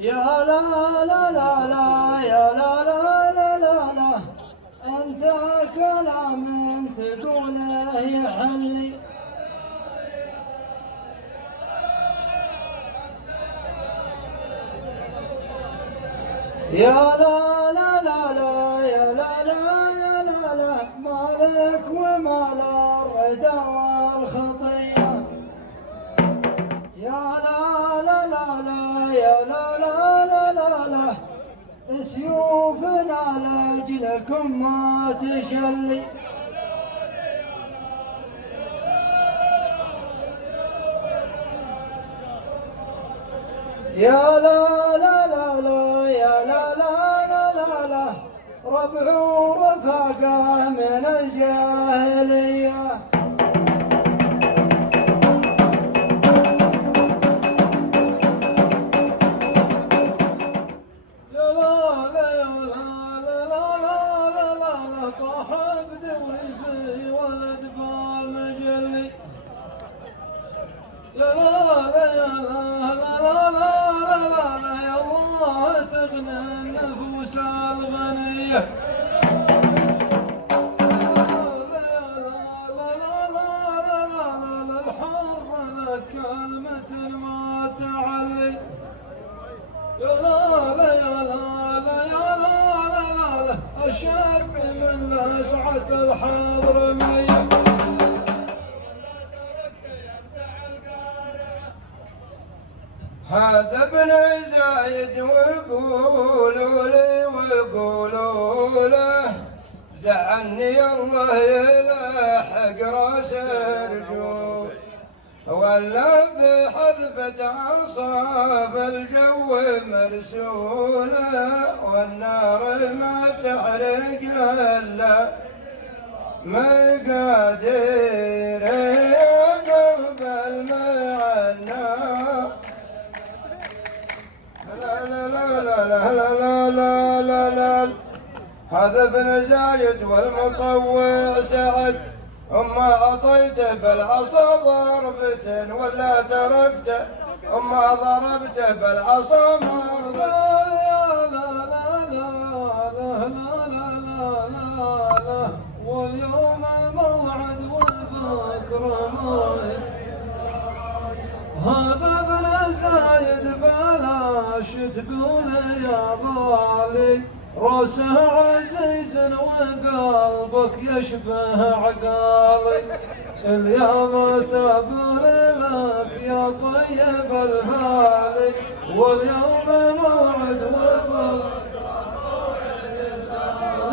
يا لا لا لا لا يا لا لا لا لا لا، أنت كلام تقوله يحلي. يا لا لا لا لا يا لا لا يا لا لا، مالك ومال الردى والخطية. يا لا لا لا لا يا لا لا لا لا لا، سيوفنا لأجلكم ما تشلي. يا لا لا لا لا يا لا لا لا لا لا، ربع ورفاقه من الجاهلية. يا لا لا يا لا لا لا لا لا لا، طاح بدوي في ولد بالمجلي. يا لا لا يا لا لا لا لا لا، يا الله تغنى النفوس الغنية. الحر لك كلمة ما تعلي. يا لا لا يا لا لا يا لا لا لا، أشد من لسعة الحضرمية. هذا ابن زايد وقولوا لي وقولوا له، زعلني الله يلحق راس الرجول، ولا بحذفة عصا الجو مرسولة، والنار ما تحرق الا مقادير يا قلب المعنى. لا لا لا لا لا لا لا لا لا، هذا ابن زايد والمطوع سعد، أما عطيته بالعصا ضربة ولا تركته، أما ضربته بالعصا مرة. لا لا لا لا لا لا لا لا، واليوم موعد وبكرة موعد. هذا ابن زايد بلاش تقول يا بالي، راسه عزيز وقلبك يشبه عقالي. اليوم تقول لك يا طيب الفالي، واليوم موعد وبكرة موعد.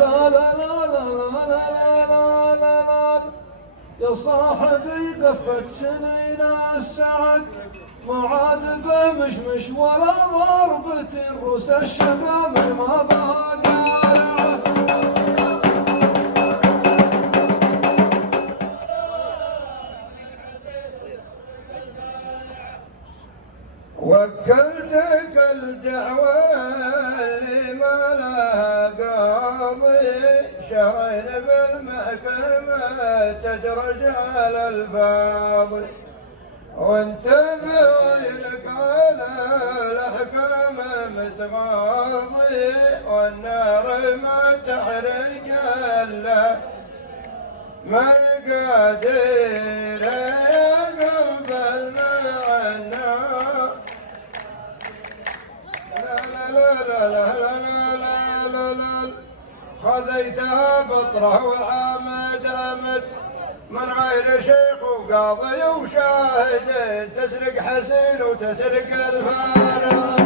لا لا لا لا لا لا لا لا، يا صاحبي قفت سنين السعد، ما عاد بمشمش ولا ضربة الروس الشقام ما بقى. وكلتك الدعوة اللي ما لها قاضي، شهرين بالمحكمة تدرج على الباضي، وانت بعينك على الاحكام متغاضي، والنار ما تحرق الا مقادير يا قلب المعنى. لا لا لا لا لا لا لا لا، خذيتها بطره وعامد امد، من غير شيخ وقاضي وشاهد، تسرق حسين وتسرق الفارغ.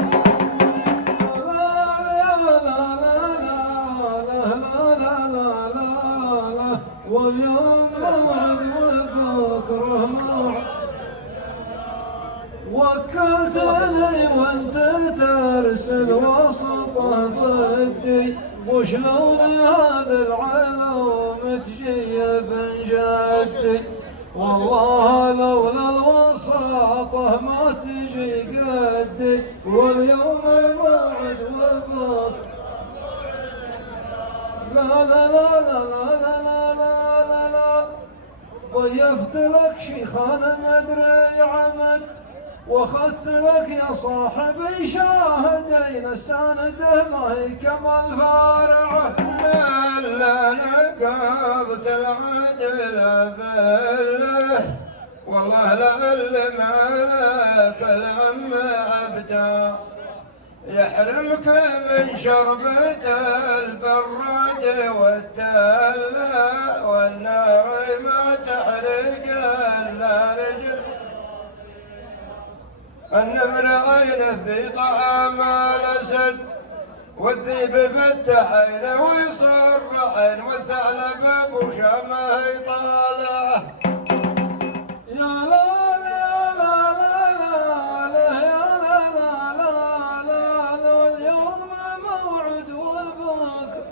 لا لا لا لا لا لا لا لا، واليوم موعد وبكره موعد. وكلتني وانت ترسل وسطه ضدي، وشلون هذا العلوم تجيب جدي، والله لولا الوساطة ما تجي قدي، واليوم موعد وبكره. لا لا لا لا لا لا لا لا لا، ضيفت لك شيخان مدري عمد، واخذت لك يا صاحبي شاهدين السانده ما هي كما الفارعه. لا نقضت العدل بالله والله لعلم عليك العم عبدا يحرمك من شربة البراد والتل والنار ما تحرق الا رجل النمر عينه في طعام الاسد والذيب بالتحين ويصر عين والثعلب بوشامه يطالعه. يا لا لا لا لا لا يا لا لا لا لا لا واليوم موعد وبكر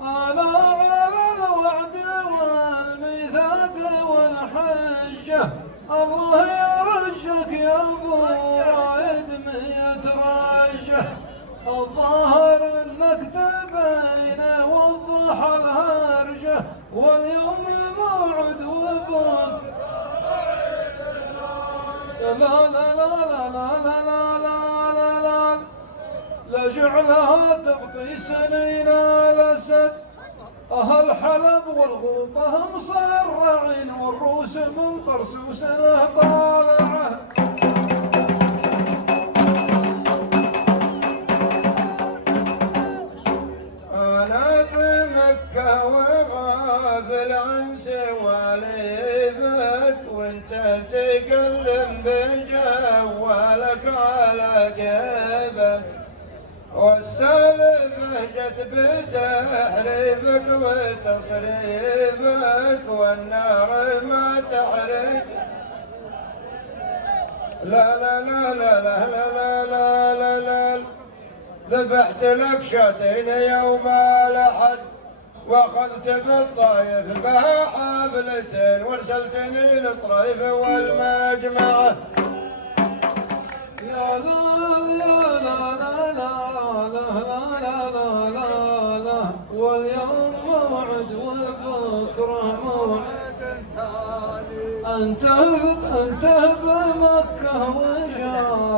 أنا على الوعد والميثاق والحجة الله يرجك يا ابو رايد 100 رجه. الظاهر انك تبين والضحى الهرجه واليوم موعد وبكر. لا لا لا لا لا لا لا لا لا لا لا جعلها تبطي سنين الاسد. أهل حلب والغوطة مصرعين والروس من طرسوس طالعه. أنا بمكة وغافل عن سواليفك وانت تكلم بجوالك على جيبك والسالفة جت بتحريفك وتصريفك والنار ما تحرق. لا لا لا لا لا لا لا لا لا ذبحت لك شاتين يوم الأحد واخذت بالطايف بها حفلتين وارسلتني للطريف والمجمعه. يا لا يا لا لا لا لا لا لا لا لا واليوم موعد وبكره موعد انت بمكة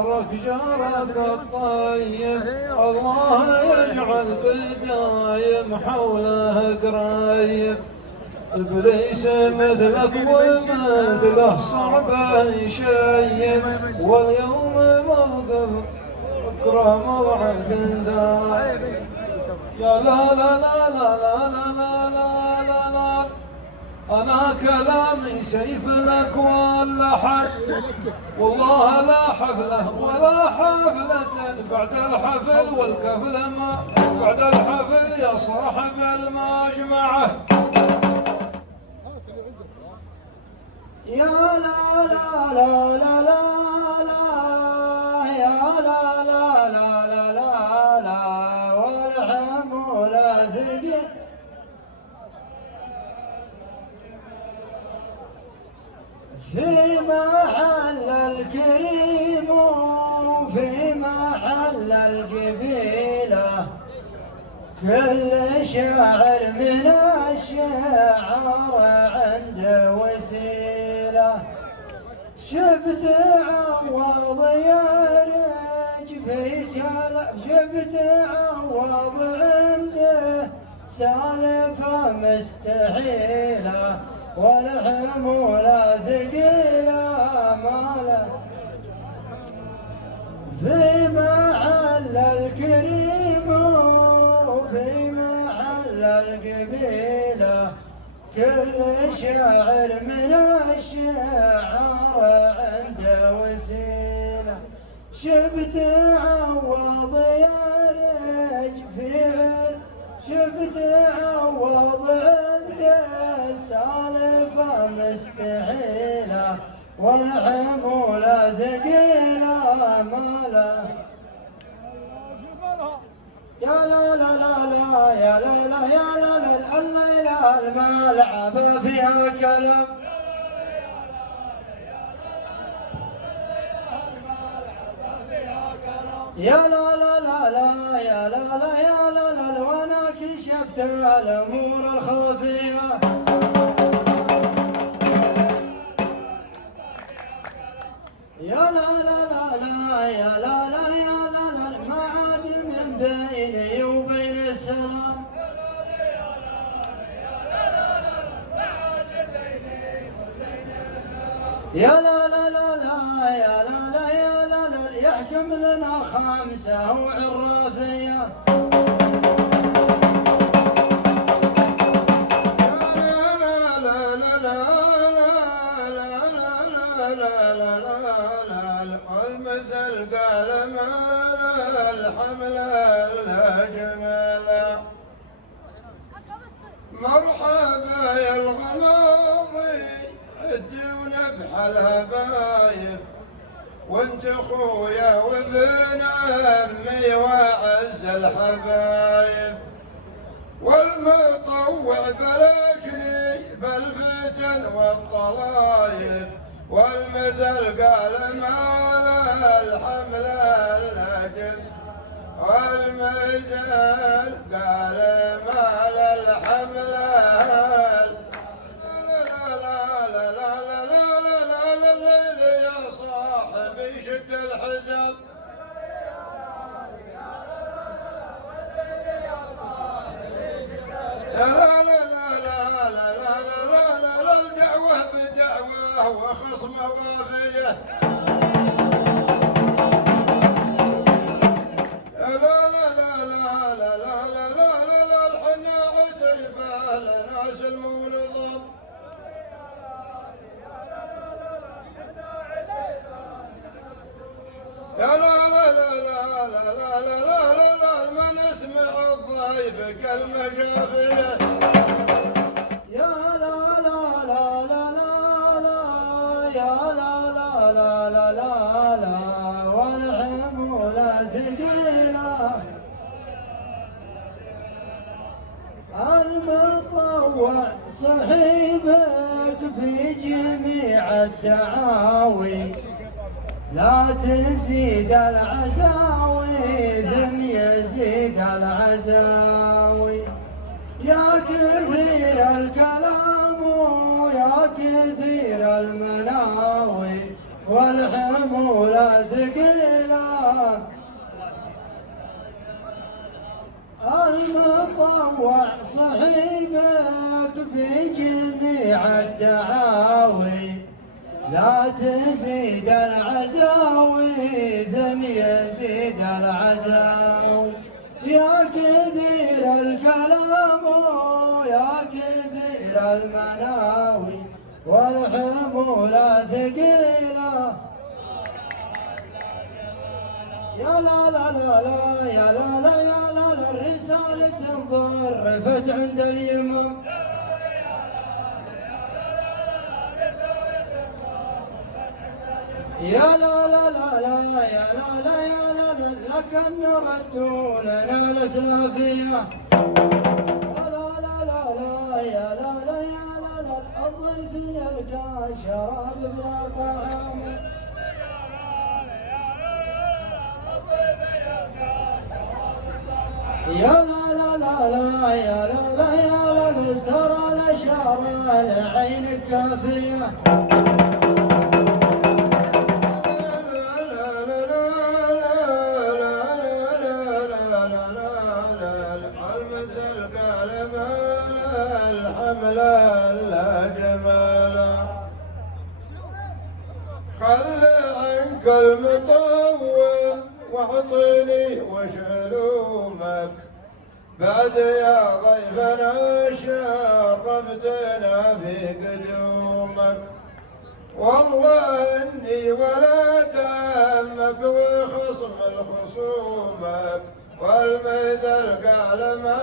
وجارك الطيب الله يجعلك دايم حوله قريب. ابليس مثلك ومثله صعب يشيب واليوم موقف بكره موعد دايم. يا لا لا لا لا لا لا لا لا لا أنا كلامي سيف لك ولا حد والله لا حفلة ولا حفلة بعد الحفل والكفل ما بعد الحفل يا صاحب المجمعة. يا لا لا لا لا لا لا يا لا لا لا لا لا لا والحمولة ثقيل في محل الكريم وفي محل الجبيلة كل شاعر من الشعر عنده وسيلة. شفت عوض يرج في كلام شفت عوض عنده سالفة مستحيلة والحمولة ثقيلة ماله في محل الكريم وفي محل القبيلة كل شاعر من الشعر عنده وسيلة. شفت عوض يرج في شفت عوض عنده سالفة مستحيلة والحمولة ثقيلة ماله. يا لا لا لا لا يا لا لا يا لا لا الليلة الملعب فيها كلام. يا لا لا لا لا يا لا لا يا لا لا وانا كشفت الامور الخفيه. يا لا لا لا لا يا لا لا يا لا لا ما عاد من بيني وبين السلام. يا لا لا لا لا يا لا لا يا لا لا يحكم لنا خمسة وعرافية. والمثل قال ما الحمل الجمال مرحبا يا الغماضي عدي ونبح الهبايب وانت اخويا وابن عمي واعز الحبايب والمطوع بلاشني بالفتن والطلايب والمثل قال ما الحمل الأجل والمثل قال ما الحمل الليل يا صاحبي شد الحزب الدعوة بدعوة وخصم ضافية الحنا عتيبة لناس المولظة يا لا لا لا لا لا لا لا لا لا ما نسمع الضيف كلمة جافية يا لا لا لا لا لا لا يا لا لا لا لا لا لا والحمولة ثقيلة المطوع صحيبك في جميع التعاوي لا تزيد العزاوي ثم يزيد العزاوي يا كثير الكلام يا كثير المناوي والحمولة ثقيلة المطوع صحيبك في جميع الدعاوي لا تزيد العزاوي ثم يزيد العزاوي يا كثير الكلام يا كثير المناوي والحمولة ثقيلة يا لا لا لا لا يا لا لا يا لا لا الرسالة انضرفت عند اليمم يا لا لا لا لا يا لا لا يا لا لا لكن ردوا لنا الاسافيه يا لا لا لا لا يا لا لا يا لا لا الضيف يلقى شراب بلا طعام يا لا لا لا لا يا لا لا يا لا لا ترى الاشاره العين كافيه خل عنك المطوع واعطيني وشلومك بعد يا ضيفنا شرفتنا بقدومك والله اني ولد عمك وخصم الخصومك والمثل قال ما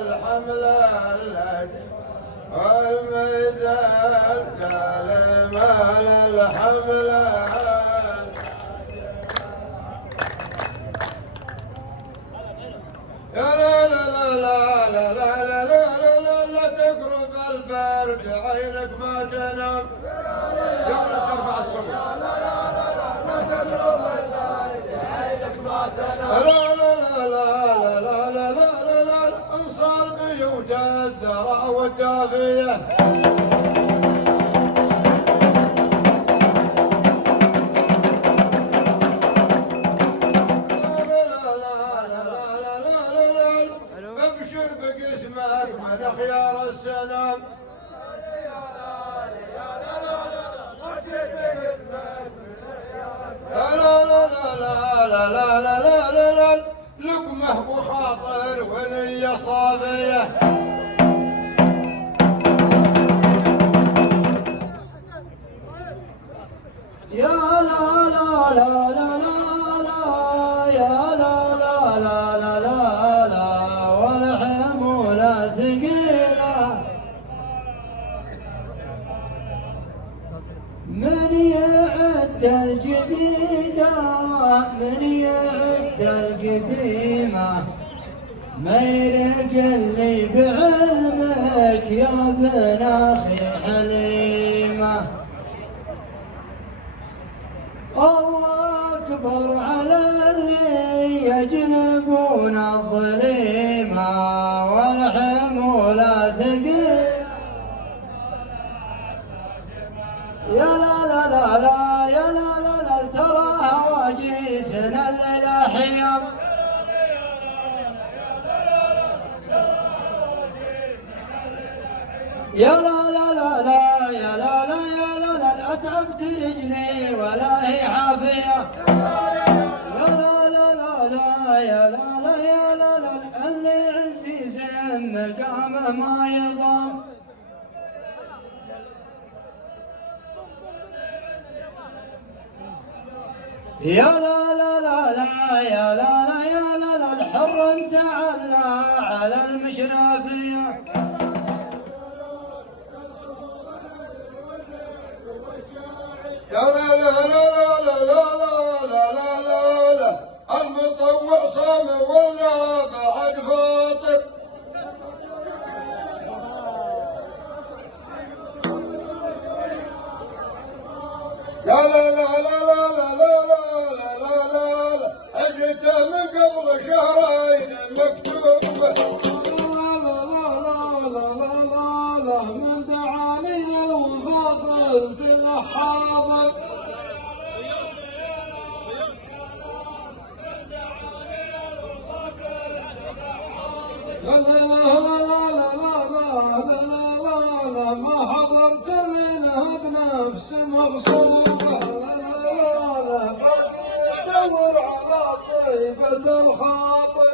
الحمل الاجل والمثل قال ما الحمل يا لا لا لا لا لا لا لا لا لا لا تقرب البرد عينك ما تنام يا ولا ترفع الصوت لا تقرب البرد عينك ما تنام لا لا لا لا لا لا لا لا لا انصار بيوت الذرع والدافيه يا لا لا لا لا لا يا لا لا لا لا لا لا والحمولة ثقيلة من يعد الجديدة من يعد القديمة ما يرق اللي بعلمك يا ابن اخي حليمه الله اكبر على اللي يجلبون الظليمه والحمولة ثقيله يا لا لا لا لا يا لا لا لا ترى هواجيسنا الليلاحيه يا لا لا لا لا يا لا لا يا لا لا أتعبت رجلي ولا هي عافية يا لا لا لا لا يا لا لا يا لا لا اللي عزيز مقامه ما يضام يا لا لا لا لا يا لا لا يا لا لا الحر تعلى على المشرفية يا لا لا لا لا لا لا لا لا لا لا المطوع صام ولا بعد فاطر يا لا لا لا لا لا لا لا لا لا لا اجيت من قبل شهرين مكتوبه لا لا لا لا لا لا لا من دعاني للوفاء قلت له حاضر لا لا لا لا لا لا لا لا ما حضرت منها بنفس مغصوبة لا لا لا دور على طيبة الخاطر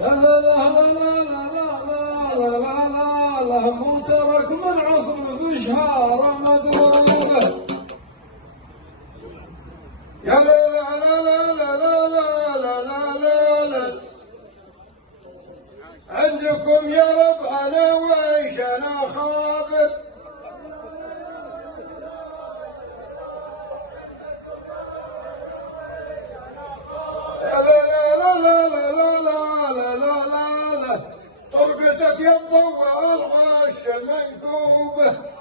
لا لا لا لا لا لا لا لا لا مو ترك من عصر بشهارة مقلوبة يا لا لا لا لا لا لا لا لا لا عندكم يا رب انا ويش انا خابر يا لا لا لا لا لا لا لا لا لا لا طرقتك يا مضوع الغش منكوبه